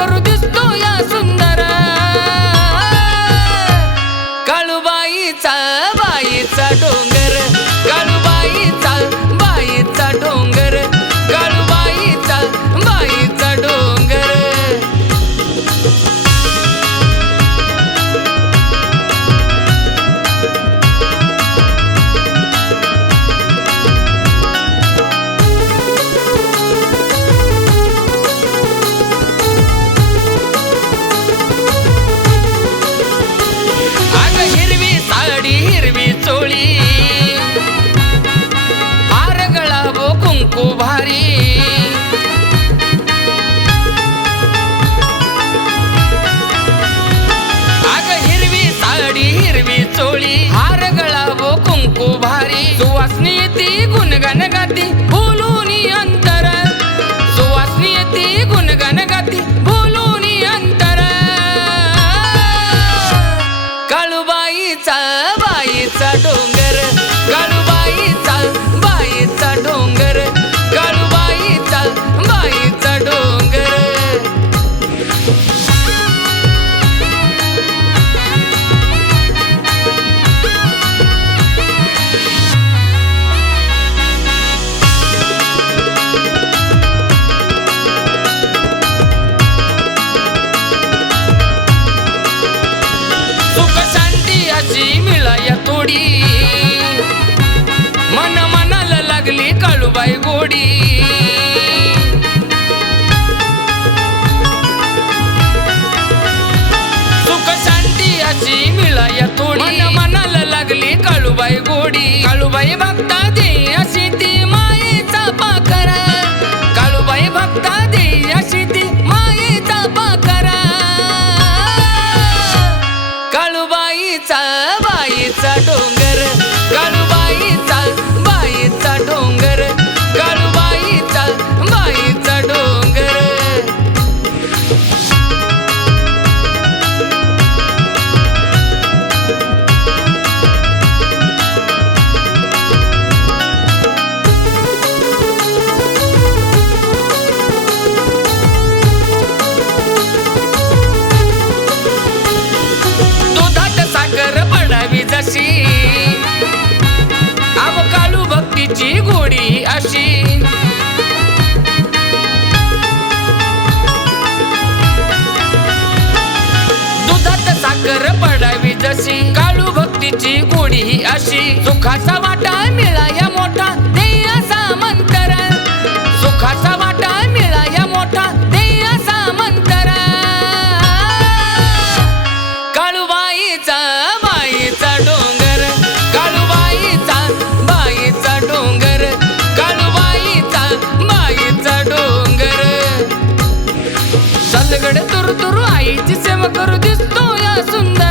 करू दिसतो या सुंदर. काळूबाईचा बाईचा डोंग गुणगण बोलून अंतर. काळूबाईचा बाईचा डोंगर. Dubai काळू भक्तीची गोडी ही अशी. सुखाचा वाटा मिळा या मोठा देयाचा मंतर. सुखाचा वाटा मिळा या मोठा देयाचा मंतर. काळूबाईचा बाईचा डोंगर. काळूबाईचा बाईचा डोंगर. काळूबाईचा बाईचा डोंगर. सलगड तुरु तुरु आईची सेवा करू दिसतो या सुंदर.